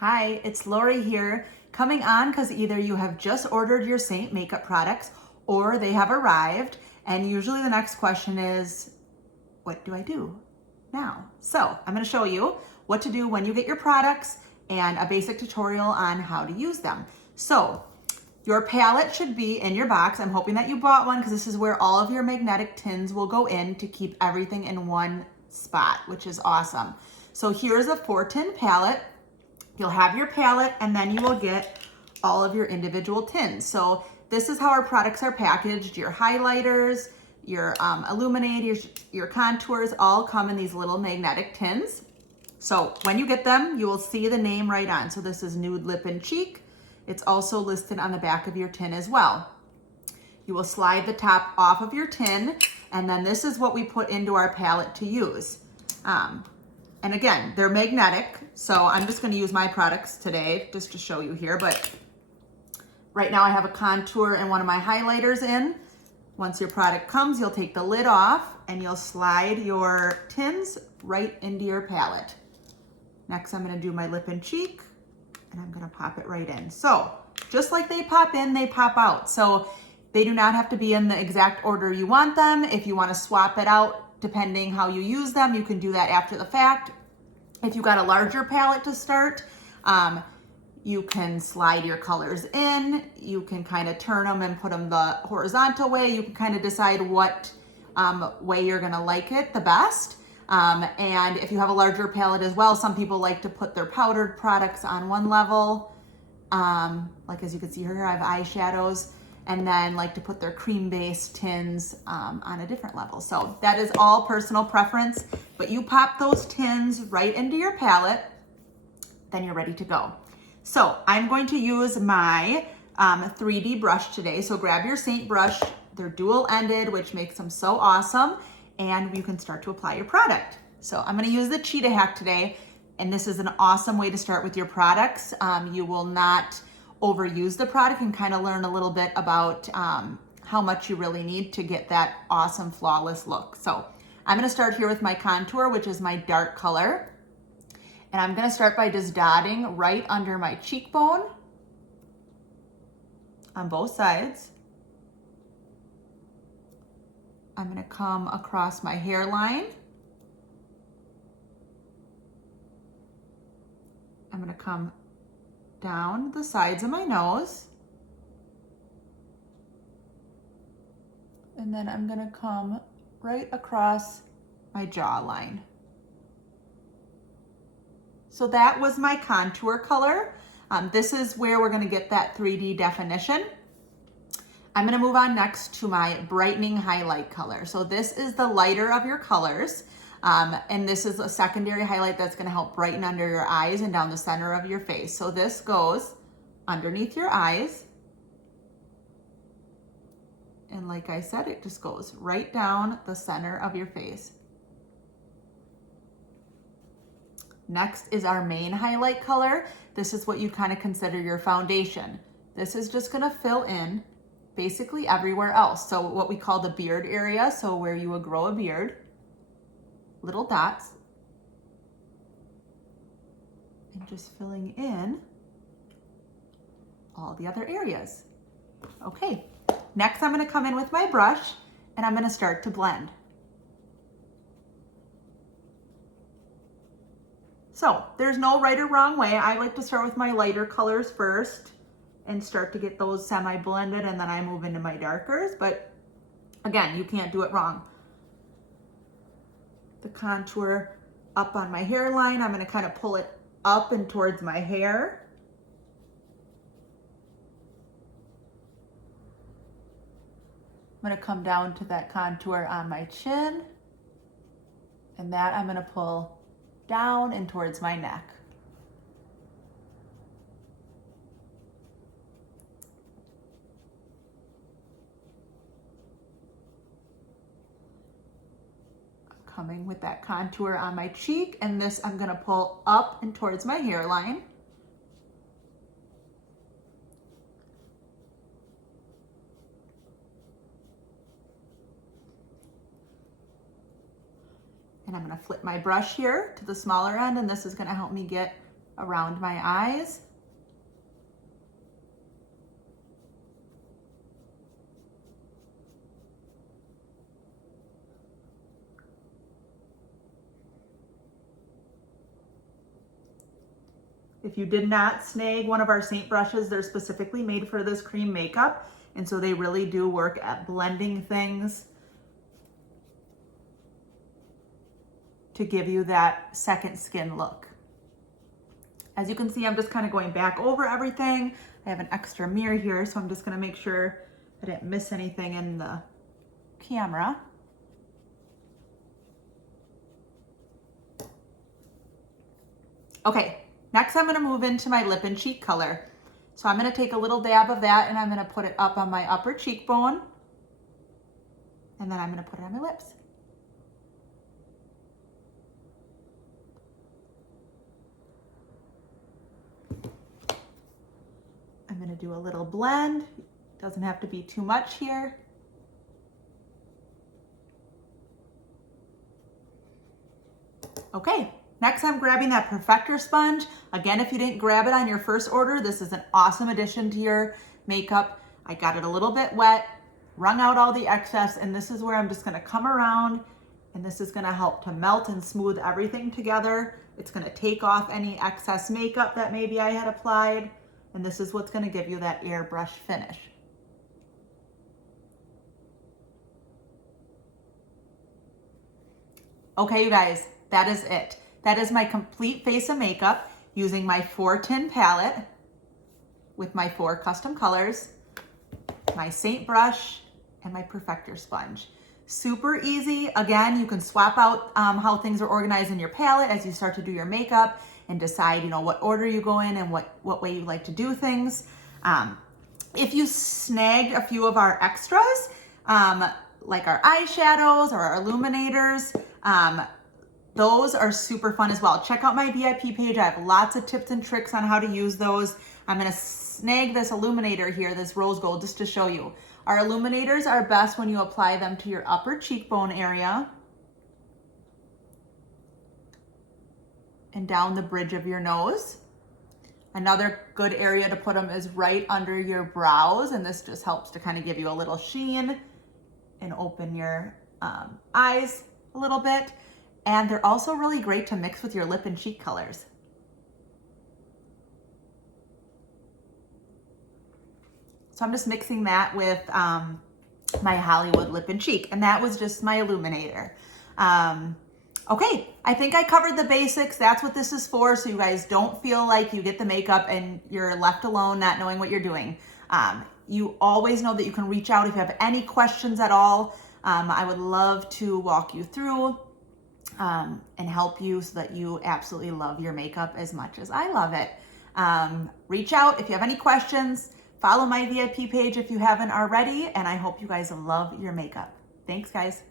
Hi, it's Lori here, coming on because either you have just ordered your Seint makeup products or they have arrived, and usually the next question is, what do I do now? So I'm going to show you what to do when you get your products and a basic tutorial on how to use them. So your palette should be in your box. I'm hoping that you bought one because this is where all of your magnetic tins will go in to keep everything in one spot, which is awesome. So here's a 4-tin palette. You'll have your palette and then you will get all of your individual tins. So this is how our products are packaged. Your highlighters, your illuminators, your contours all come in these little magnetic tins. So when you get them, you will see the name right on. So this is Nude Lip and Cheek. It's also listed on the back of your tin as well. You will slide the top off of your tin, and then this is what we put into our palette to use. And again, they're magnetic, so I'm just going to use my products today just to show you here. But right now I have a contour and one of my highlighters in. Once your product comes, you'll take the lid off and you'll slide your tins right into your palette. Next, I'm going to do my lip and cheek, and I'm going to pop it right in. So just like they pop in, they pop out. So they do not have to be in the exact order you want them. If you want to swap it out, depending how you use them, you can do that after the fact. If you got a larger palette to start, you can slide your colors in. You can kind of turn them and put them the horizontal way. You can kind of decide what way you're gonna like it the best. And if you have a larger palette as well, some people like to put their powdered products on one level. Like as you can see here, I have eyeshadows, and then like to put their cream-based tins on a different level. So that is all personal preference, but you pop those tins right into your palette, then you're ready to go. So I'm going to use my 3D brush today. So grab your Seint brush. They're dual-ended, which makes them so awesome, and you can start to apply your product. So I'm gonna use the Cheetah Hack today, and this is an awesome way to start with your products. You will not overuse the product and kind of learn a little bit about how much you really need to get that awesome flawless look. So I'm going to start here with my contour, which is my dark color, and I'm going to start by just dotting right under my cheekbone on both sides. I'm going to come across my hairline. I'm going to come down the sides of my nose, and then I'm going to come right across my jawline. So that was my contour color. This is where we're going to get that 3D definition. I'm going to move on next to my Brightening Highlight color. So this is the lighter of your colors. And this is a secondary highlight that's going to help brighten under your eyes and down the center of your face. So this goes underneath your eyes. And like I said, it just goes right down the center of your face. Next is our main highlight color. This is what you kind of consider your foundation. This is just going to fill in basically everywhere else. So what we call the beard area, so where you would grow a beard. Little dots, and just filling in all the other areas. Okay, next I'm going to come in with my brush and I'm going to start to blend. So there's no right or wrong way. I like to start with my lighter colors first and start to get those semi-blended, and then I move into my darkers, but again, you can't do it wrong. The contour up on my hairline, I'm going to kind of pull it up and towards my hair. I'm going to come down to that contour on my chin, and that I'm going to pull down and towards my neck. Coming with that contour on my cheek, and this I'm going to pull up and towards my hairline. And I'm going to flip my brush here to the smaller end, and this is going to help me get around my eyes. If you did not snag one of our Seint brushes, they're specifically made for this cream makeup. And so they really do work at blending things to give you that second skin look. As you can see, I'm just kind of going back over everything. I have an extra mirror here, so I'm just gonna make sure I didn't miss anything in the camera. Okay. Next, I'm gonna move into my lip and cheek color. So I'm gonna take a little dab of that and I'm gonna put it up on my upper cheekbone. And then I'm gonna put it on my lips. I'm gonna do a little blend. Doesn't have to be too much here. Okay. Next, I'm grabbing that Perfector sponge. Again, if you didn't grab it on your first order, this is an awesome addition to your makeup. I got it a little bit wet, wrung out all the excess, and this is where I'm just gonna come around, and this is gonna help to melt and smooth everything together. It's gonna take off any excess makeup that maybe I had applied, and this is what's gonna give you that airbrush finish. Okay, you guys, that is it. That is my complete face of makeup using my 410 palette with my 4 custom colors, my Seint brush, and my Perfector sponge. Super easy. Again, you can swap out how things are organized in your palette as you start to do your makeup and decide, you know, what order you go in and what way you like to do things. If you snagged a few of our extras, like our eyeshadows or our illuminators, those are super fun as well. Check out my VIP page. I have lots of tips and tricks on how to use those. I'm gonna snag this illuminator here, this rose gold, just to show you. Our illuminators are best when you apply them to your upper cheekbone area and down the bridge of your nose. Another good area to put them is right under your brows, and this just helps to kind of give you a little sheen and open your eyes a little bit. And they're also really great to mix with your lip and cheek colors. So I'm just mixing that with my Hollywood lip and cheek, and that was just my illuminator. Okay, I think I covered the basics. That's what this is for, so you guys don't feel like you get the makeup and you're left alone not knowing what you're doing. You always know that you can reach out if you have any questions at all. I would love to walk you through and help you so that you absolutely love your makeup as much as I love it. Reach out if you have any questions. Follow my VIP page if you haven't already, and I hope you guys love your makeup. Thanks, guys.